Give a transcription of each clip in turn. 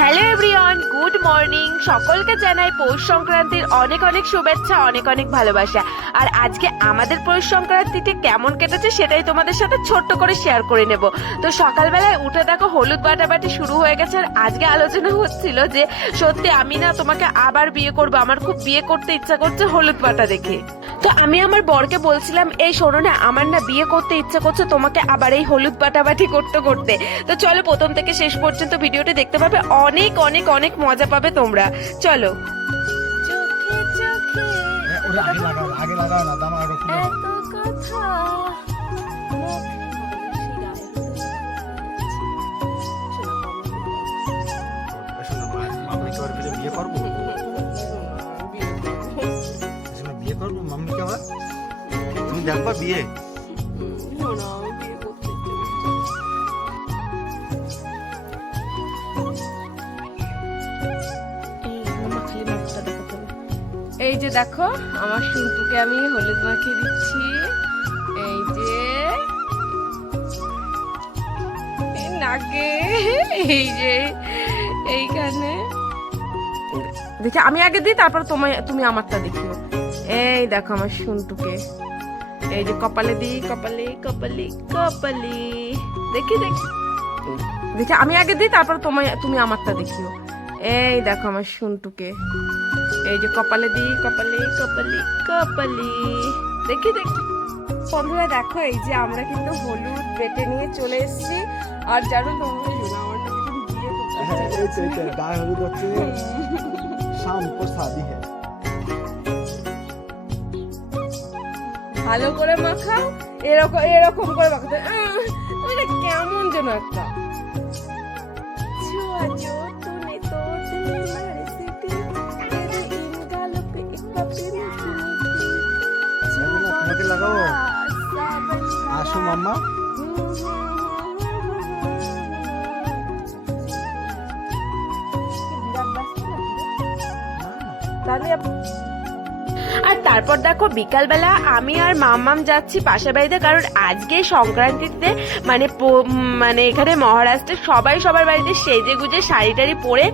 Hello everyone, good morning. সকলকে জানাই পৌষ সংক্রান্তির অনেক অনেক শুভেচ্ছা, অনেক অনেক ভালোবাসা। আর আজকে আমাদের পৌষ সংক্রান্তিতে কেমন কেটেছে সেটাই তোমাদের সাথে ছোট্ট করে শেয়ার করে নেব। তো সকালবেলায় উঠে দেখো হলুদ বাটাবাটি শুরু হয়ে গেছে। আর আজকে আলোচনা হচ্ছিল যে সত্যি আমি না তোমাকে আবার বিয়ে করবো, আমার খুব বিয়ে করতে ইচ্ছা করছে হলুদ বাটা দেখে। তো আমি আমার বরকে বলছিলাম, এই শোনো না, আমার না বিয়ে করতে ইচ্ছা করছে তোমাকে আবার এই হলুদ বাটাবাটি করতে করতে। তো চলো প্রথম থেকে শেষ পর্যন্ত ভিডিওটি দেখতে পাবে, অনেক অনেক অনেক মজা পাবে তোমরা। চলো। চোখে চোখে ওরে আগে লাগাও না দাম আরো ফুল এত কথা মাম্মি কে আর বিয়ে করব বিয়ে করব মাম্মি কে আবার তুমি দেখবা বিয়ে এই যে দেখো আমার শুনটুকে আমি হলুদ মাখিয়ে দিচ্ছি। এই যে নাকে, এই যে এইখানে দেখি আমি আগে দিই, তারপর তুমি আমারটা দেখিও। এই দেখো আমার শুনটুকে, এই যে কপালে দিই, কপালে কপালে কপালে, দেখি দেখি দেখি আমি আগে দিই, তারপর তুমি আমারটা দেখিও। এই দেখো আমার শুনটুকে, এই যে কপালে দিই, কপালে কপালে কপালে, দেখি দেখি। বন্ধুরা দেখো, এই যে আমরা কিন্তু হলুদ বেটে নিয়ে চলে এসেছি। আর জানো তোমরা, আমার না ভীষণ বিয়ে করতে ইচ্ছে করছে। গায়ে হলুদ হচ্ছে শাম কো শাদি है ভালো করে মাখাও, এরকম এরকম করে মাখাতে। এটা কেমন যেন একটা ছোঁয়া চো তুনে তো দিল মারে সিটি তেরে ইন গাল পে এক পাপড়ি তোমাকে লাগাও আসো মাম্মা আর তারপর দেখো বিকালবেলা আমি আর মাম্মাম যাচ্ছি পাশের বাড়িতে, কারণ আজকে সংক্রান্তিতে মানে এখানে মহারাষ্ট্রে সবাই সবার বাড়িতে সেজে গুজে শাড়ি টাড়ি পরে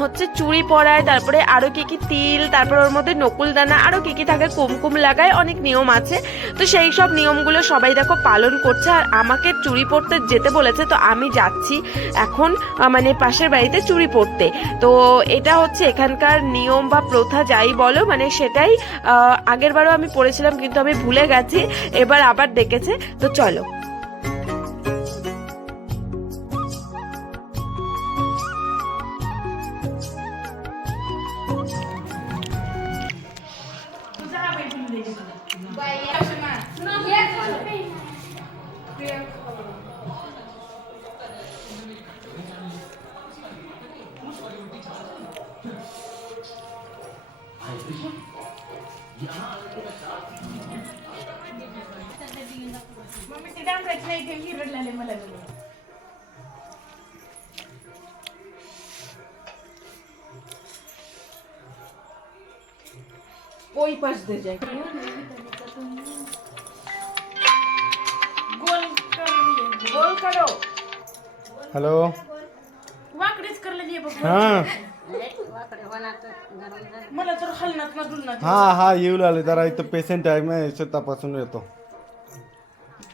হচ্ছে চুড়ি পরায়, তারপরে আরো কি কি তিল, তারপর ওর মধ্যে নকুল দানা, আরো কি কি থাকে, কুমকুম লাগায়, অনেক নিয়ম আছে। তো সেই সব নিয়মগুলো সবাই দেখো পালন করছে। আর আমাকে চুড়ি পরতে যেতে বলেছে, তো আমি যাচ্ছি এখন মানে পাশের বাড়িতে চুড়ি পরতে। তো এটা হচ্ছে এখানকার নিয়ম বা প্রথা যাই বলো, মানে সেটাই। আগের বারও আমি পড়েছিলাম কিন্তু আমি ভুলে গেছি, এবার আবার ডেকেছে। তো চলো। ওই পাশ দিয়ে যাই, গোল করো। हेलो हाँ हाँ हाँ ये वाले जरा तो पेशेंट है मैं इसे तपासून येतो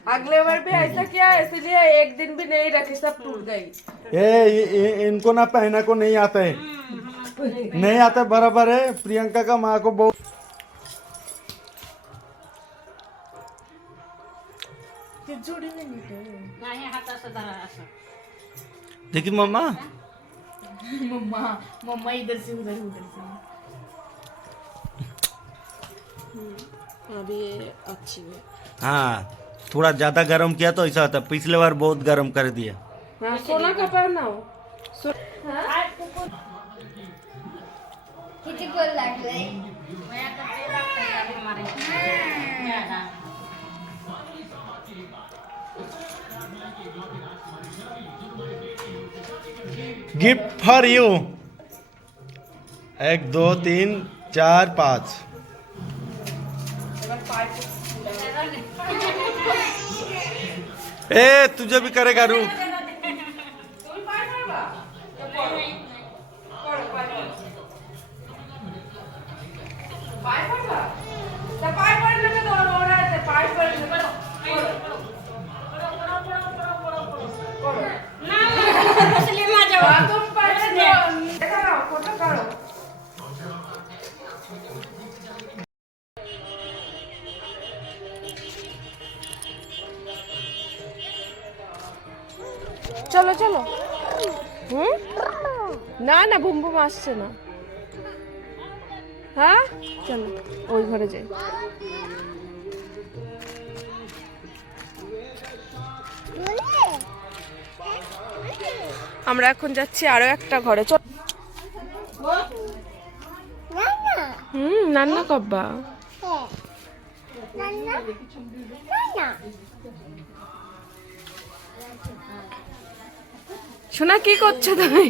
अगले बार भी ऐसा किया, इसलिए एक दिन भी नहीं रखे, सब टूट गई। इनको ना पहना को नहीं आता है नहीं आता बराबर है। प्रियंका का माँ को बहुत देखिए मम्मा मम्मा मम्मा इधर से उधर, उधर से। अभी ये अच्छी है। हाँ थोड़ा ज्यादा गर्म किया तो ऐसा होता, पिछले बार बहुत गर्म कर दिया। हाँ, सोना का पहनाओ। किती गोल लागले गिफ्ट फॉर यू 1 2 3 4 5 ए तुझे भी करेगा रू চলো চলো। হুম, না না বুম বুম আসছে না। হ্যাঁ চলো ওই ঘরে যাই। আমরা এখন যাচ্ছি আরো একটা ঘরে। চল। নান্না কব্বা। শোনা কি করছো তুমি?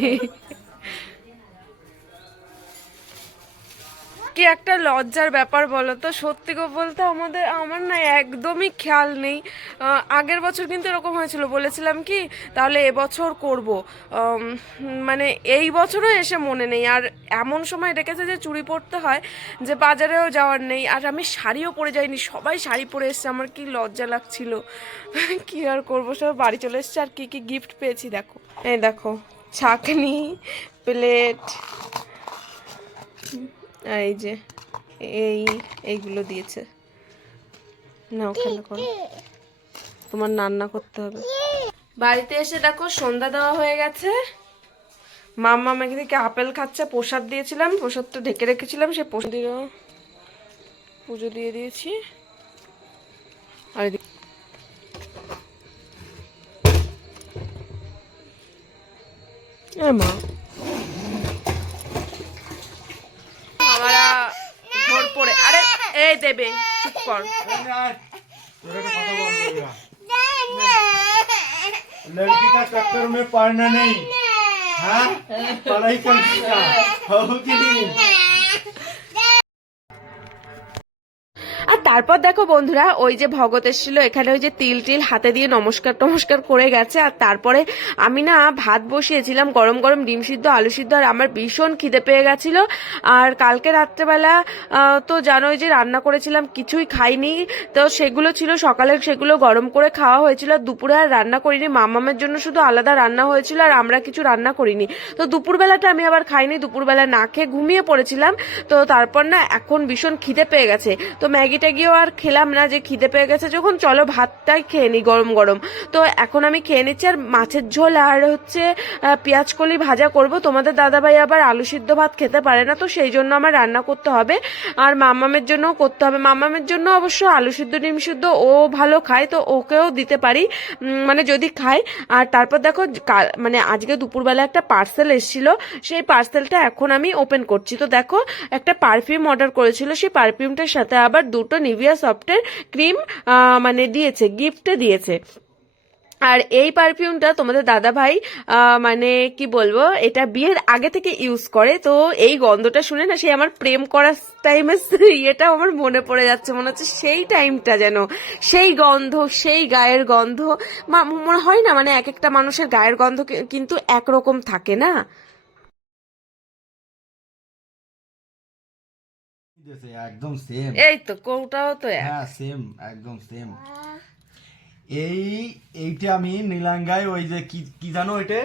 কি একটা লজ্জার ব্যাপার বলো তো, সত্যি গো বলতে আমার না একদমই খেয়াল নেই। আগের বছর কিন্তু এরকম হয়েছিল, বলেছিলাম কি তাহলে এবছর করব, মানে এই বছরও এসে মনে নেই। আর এমন সময় ডেকেছে যে চুড়ি পরতে হয়, যে বাজারেও যাওয়ার নেই। আর আমি শাড়িও পরে যাইনি, সবাই শাড়ি পরে এসছে, আমার কি লজ্জা লাগছিল। কি আর করবো, সব বাড়ি চলে এসছে। আর কি কি গিফট পেয়েছি দেখো, এই দেখো ছাঁকনি, প্লেট, এই যে এইগুলো দিয়েছে। নাও খেলা করো, তোমার রান্না করতে হবে। বাড়িতে এসে দেখো সন্ধ্যা দেওয়া হয়ে গেছে। মাম্মা আমাকে থেকে আপেল খাচ্ছে, প্রসাদ দিয়েছিলাম, প্রসাদটা ঢেকে রেখেছিলাম, সে প্রসাদ পুজো দিয়ে দিয়েছি। আর মা ঘর পড়ে, আরে এই দেবে চুপ কর। लड़की का चक्कर में पढ़ना नहीं, हाँ पढ़ाई कर हो कि नहीं। আর তারপর দেখো বন্ধুরা, ওই যে ভগত এসেছিল এখানে, ওই যে তিল টিল হাতে দিয়ে নমস্কার টমস্কার করে গেছে। আর তারপরে আমি না ভাত বসিয়েছিলাম, গরম গরম ডিম সিদ্ধ আলু সিদ্ধ, আর আমার ভীষণ খিদে পেয়ে গেছিল। আর কালকে রাত্রেবেলা তো জানোই যে রান্না করেছিলাম, কিছুই খাইনি, তো সেগুলো ছিল সকালে, সেগুলো গরম করে খাওয়া হয়েছিল। দুপুরে আর রান্না করিনি, মামামের জন্য শুধু আলাদা রান্না হয়েছিল, আর আমরা কিছু রান্না করিনি। তো দুপুরবেলাটা আমি আবার খাইনি, দুপুরবেলা না খেয়ে ঘুমিয়ে পড়েছিলাম। তো তারপর না এখন ভীষণ খিদে পেয়ে গেছে, তো ম্যাগি ট্যাগিও আর খেলাম না, যে খিদে পেয়ে গেছে যখন চলো ভাতটাই খেয়ে নি গরম গরম। তো এখন আমি খেয়ে নিচ্ছি, আর মাছের ঝোল আর হচ্ছে পেঁয়াজ কলি ভাজা করব। তোমাদের দাদাভাই আবার আলু সিদ্ধ ভাত খেতে পারে না, তো সেই জন্য আমার রান্না করতে হবে। আর মামামের জন্যও করতে হবে, মামামের জন্য অবশ্য আলু সিদ্ধ ডিম সিদ্ধ ও ভালো খায়, তো ওকেও দিতে পারি, মানে যদি খায়। আর তারপর দেখো মানে আজকে দুপুরবেলা একটা পার্সেল এসেছিল, সেই পার্সেলটা এখন আমি ওপেন করছি। তো দেখো একটা পারফিউম অর্ডার করেছিল, সেই পারফিউমটার সাথে আবার দুটো নিভিয়া সফটের ক্রিম মানে দিয়েছে, গিফটে দিয়েছে। আর এই পারফিউমটা তোমাদের দাদা ভাই মানে কি বলবো, এটা বিয়ের আগে থেকে ইউজ করে। তো এই গন্ধটা শুনে না, সেই আমার প্রেম করার টাইমে এটা আমার মনে পড়ে যাচ্ছে, মনে হচ্ছে সেই টাইমটা যেন, সেই গন্ধ, সেই গায়ের গন্ধ। মনে হয় না, মানে এক একটা মানুষের গায়ের গন্ধ কিন্তু একরকম থাকে না। একদম সেম, এই তো কোটাও তো হ্যাঁ সেম, একদম সেম। এইটা আমি নীলাঙ্গায়, ওই যে কি জানো ওইটা,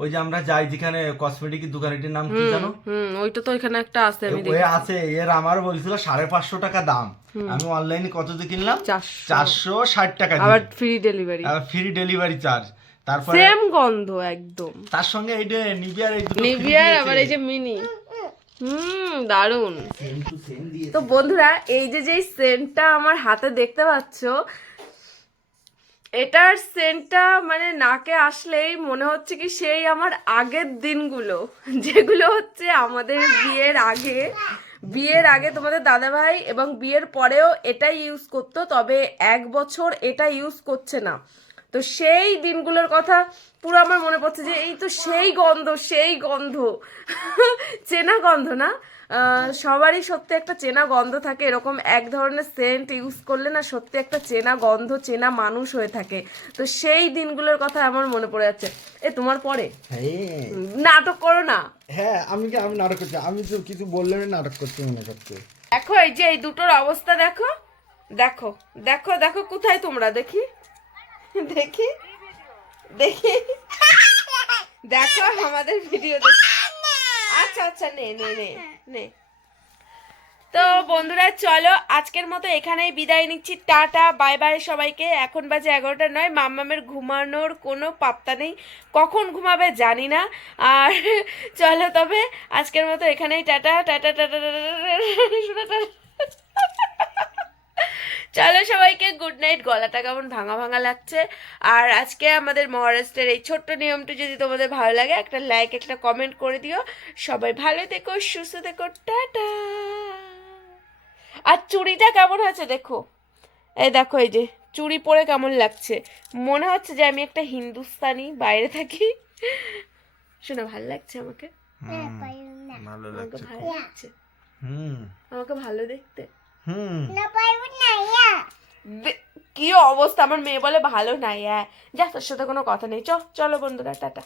ওই যে আমরা যাই যেখানে কসমেটিক দোকান, এটার নাম কি জানো? ওইটা তো এখানে একটা আছে, আমি ওই আছে, এর আমার বলছিল 550 টাকা দাম। আমি অনলাইনে কত দিয়ে কিনলাম? 460 টাকা, আবার free delivery, free delivery charge. তারপরে সেম গন্ধ একদম, তার সঙ্গে এই যে নিভিয়ার, এই দুটো নিভিয়ার আবার এই যে মিনি, দারুন। তো বন্ধুরা, এই যে যেই সেন্টটা আমার হাতে দেখতে পাচ্ছ, এটার সেন্টটা মানে নাকে আসলেই মনে হচ্ছে কি সেই আমার আগের দিনগুলো, যেগুলো হচ্ছে আমাদের বিয়ের আগে তোমাদের দাদাভাই এবং বিয়ের পরেও এটাই ইউজ করতো, তবে 1 বছর এটা ইউজ করছে না। তো সেই দিনগুলোর কথা পুরো আমার মনে পড়ছে, যে এই তো সেই গন্ধ চেনা গন্ধ না, সবারই সত্যি একটা চেনা গন্ধ থাকে, এরকম এক ধরনের সেন্ট ইউজ করলে না সত্যি একটা চেনা গন্ধ, চেনা মানুষ হয়ে থাকে। তো সেই দিনগুলোর কথা আমার মনে পড়ে যাচ্ছে। তোমার পরে নাটক করো না। হ্যাঁ আমি নাটক করছি, আমি তো কিছু বললে নাটক করছি মনে করতে। দেখো এই যে এই দুটোর অবস্থা দেখো, দেখো দেখো দেখো কোথায় তোমরা, দেখি দেখি দেখি দেখো আমাদের ভিডিও আচ্ছা আচ্ছা নে নে নে নে। তো বন্ধুরা চলো আজকের মতো এখানেই বিদায় নিচ্ছি, টাটা বাই বাই সবাইকে। এখন বাজে 11টা নয়, মাম্মামের ঘুমানোর কোনো পাত্তা নেই, কখন ঘুমাবে জানি না। আর চলো তবে আজকের মতো এখানেই টাটা টাটা টাটা টাটা। চলো সবাইকে গুড নাইট। গলাটা কেমন ভাঙা ভাঙা লাগছে। আর আজকে আমাদের মহারাষ্ট্রের এই ছোট্ট নিয়মটি যদি তোমাদের ভালো লাগে একটা লাইক একটা কমেন্ট করে দিও। সবাই ভালো থেকো, সুস্থ থেকো, টাটা। আর চুড়িটা কেমন হয়েছে দেখো, এই দেখো এই যে চুড়ি পরে কেমন লাগছে, মনে হচ্ছে যে আমি একটা হিন্দুস্তানি, বাইরে থাকি। শোনো ভালো লাগছে আমাকে, ভালো আমাকে লাগছে। ভালো লাগছে, হুম আমাকে ভালো দেখতে। হুম কি অবস্থা, আমার মেয়ে বলে ভালো নাই। হ্যাঁ যা, তোর সাথে কোনো কথা নেই, চলো বন্ধুরা টাটা।